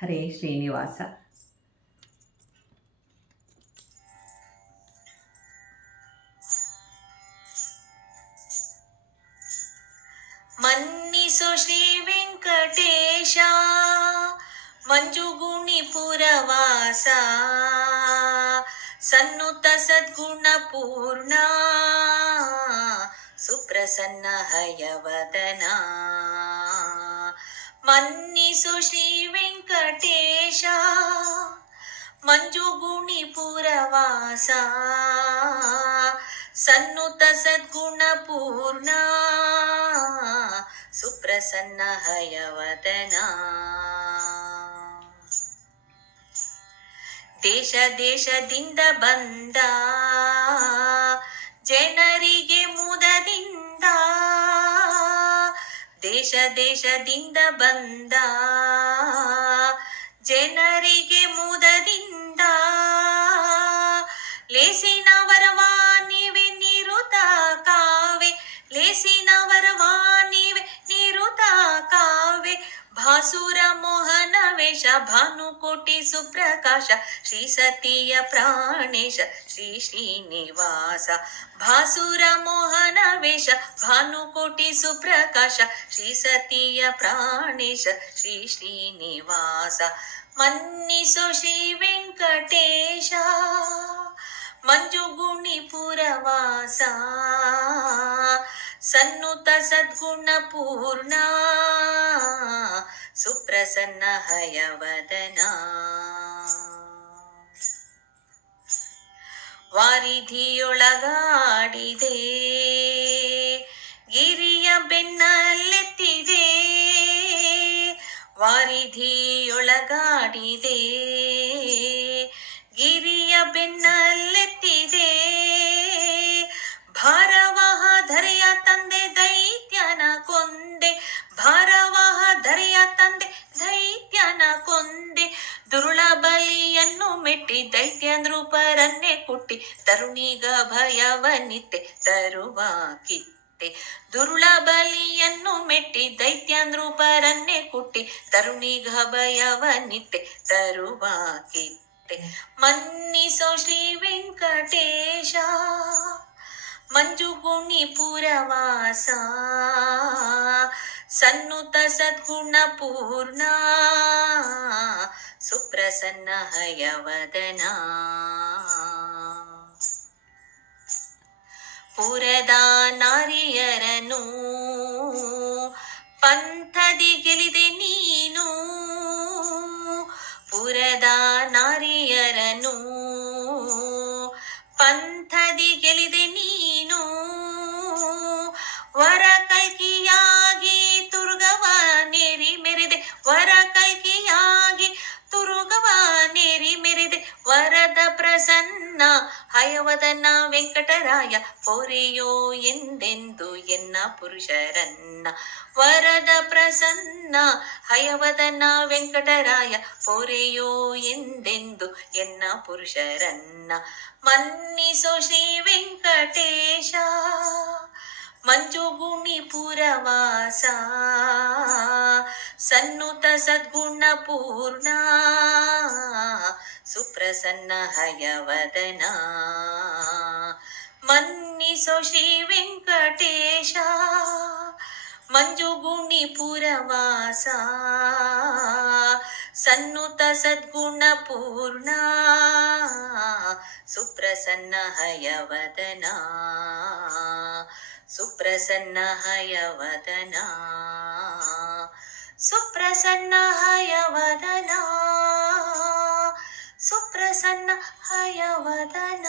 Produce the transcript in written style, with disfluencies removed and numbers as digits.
ಹರೇ ಶ್ರೀನಿವಾಸ. ಮನ್ನಿಸೋ ಶ್ರೀ ವೆಂಕಟೇಶ ಮಂಜುಗುಣಿಪುರವಾಸ ಸನ್ನುತ ಸದ್ಗುಣ ಪೂರ್ಣ ಸುಪ್ರಸನ್ನ ಹಯವದನ. ಮನ್ನಿಸೋ ಶ್ರೀ ವೆಂಕಟೇಶ ಮಂಜುಗುಣಿಪುರವಾಸ ಸನ್ನುತ ಸದ್ಗುಣ ಪೂರ್ಣ ಸುಪ್ರಸನ್ನ ಹಯವದನ. ದೇಶ ದೇಶದಿಂದ ಬಂದ ಜನರಿಗೆ ಮುದದಿಂದ, ದೇಶ ದೇಶದಿಂದ ಬಂದ ಜನರಿಗೆ ಮುದದಿಂದ ಲೇಸಿನ ವರವಾ ನೀವೆ ನಿರುತ ಕಾವೆ, ಲೇಸಿನ ವರವಾ ನೀವೆ ನಿರುತ ಕಾವೆ. ಭಾಸುರ ಮೋಹನ ವೇಷ ಭಾನುಕೋಟಿ ಸುಪ್ರಕಾಶ ಶ್ರೀ ಸತಿಯ ಪ್ರಾಣೇಶ ಶ್ರೀ ಶ್ರೀನಿವಾಸ. ಭಾಸುರ ಮೋಹನ ವೇಷ ಭಾನುಕೋಟಿ ಸುಪ್ರಕಾಶ ಶ್ರೀ ಸತಿಯ ಪ್ರಾಣೇಶ ಶ್ರೀ ಶ್ರೀನಿವಾಸ. ಮನ್ನಿಸೋ ಶ್ರೀ ವೆಂಕಟೇಶ ಮಂಜುಗುಣಿಪುರವಾಸ ಸನ್ನುತ ಸದ್ಗುಣ ಪೂರ್ಣ ಸುಪ್ರಸನ್ನ ಹಯವದನ. ವಾರಿಧಿಯೊಳಗಾಡಿದೆ ಗಿರಿಯ ಬೆನ್ನಲ್ಲೆತ್ತಿದೆ, ವಾರಿಧಿಯೊಳಗಾಡಿದೆ ಗಿರಿಯ ಬೆನ್ನಲ್ಲೆತ್ತಿದೆ. ಭಾರವಾಹ ಧರೆಯ ತಂದೆ ದೈತ್ಯನ ಕೊಂದೆ, ಭಾರವಾಹ ಧರೆಯ ತಂದೆ ದೈತ್ಯನ ಕೊಂದೆ. ದುರುಳ ಬಲಿಯನ್ನು ಮೆಟ್ಟಿ ದೈತ್ಯ ನೃಪರನ್ನೇ ಕುಟ್ಟಿ ತರುಣಿಗ ಭಯವನಿತ್ತೆ ತರುವ ಕಿತ್ತೆ. ದುರುಳ ಬಲಿಯನ್ನು ಮೆಟ್ಟಿ ದೈತ್ಯ ನೃಪರನ್ನೇ ಕುಟ್ಟಿ ತರುಣಿಗ ಭಯವನಿತ್ತೆ ತರುವ ಕಿತ್ತೆ. ಮನ್ನಿಸೋ ಶ್ರೀ ವೆಂಕಟೇಶ ಮಂಜುಗುಣಿಪುರವಾಸ ಸನ್ನುತ ಸದ್ಗುಣ ಪೂರ್ಣ ಸುಪ್ರಸನ್ನ ಹಯವದನ. ಪುರದ ನಾರಿಯರನು ಪಂಥದಿ ಗೆಲಿದೆ ನೀನು, ಪುರದ ನಾರಿಯರನು ಪಂಥದಿ ಗೆಲಿದೆ ನೀನು. ವರ ಕಲ್ಕಿಯಾಗಿ ತುರುಗವ ನೇರಿ ಮೆರೆದೆ, ವರ ಕಲ್ಕಿಯಾಗಿ ತುರುಗವ ನೇರಿ ಮೆರೆದೆ. ವರದ ಪ್ರಸನ್ನ ಹಯವದನ ವೆಂಕಟರಾಯ ಪೊರೆಯೋ ಎಂದೆಂದು ಎನ್ನ ಪುರುಷರನ್ನ. ವರದ ಪ್ರಸನ್ನ ಹಯವದನ ವೆಂಕಟರಾಯ ಪೊರೆಯೋ ಎಂದೆಂದು ಎನ್ನ ಪುರುಷರನ್ನ. ಮನ್ನಿಸೋ ಶ್ರೀ ವೆಂಕಟೇಶ ಮಂಜುಗುಣಿಪುರವಾಸ ಸನ್ನುತ ಸದ್ಗುಣ ಪೂರ್ಣ ಸುಪ್ರಸನ್ನ ಹಯವದನ. ಮನ್ನಿಸೋ ಶ್ರೀ ವೆಂಕಟೇಶ ಮಂಜುಗುಣಿಪುರವಾಸ ಸನ್ನುತ ಸದ್ಗುಣ ಪೂರ್ಣ ಸುಪ್ರಸನ್ನ ಹಯವದನ. ಸುಪ್ರಸನ್ನ ಹಯವದನ, ಸುಪ್ರಸನ್ನ ಹಯವದನ, ಸುಪ್ರಸನ್ನ ಹಯವದನ.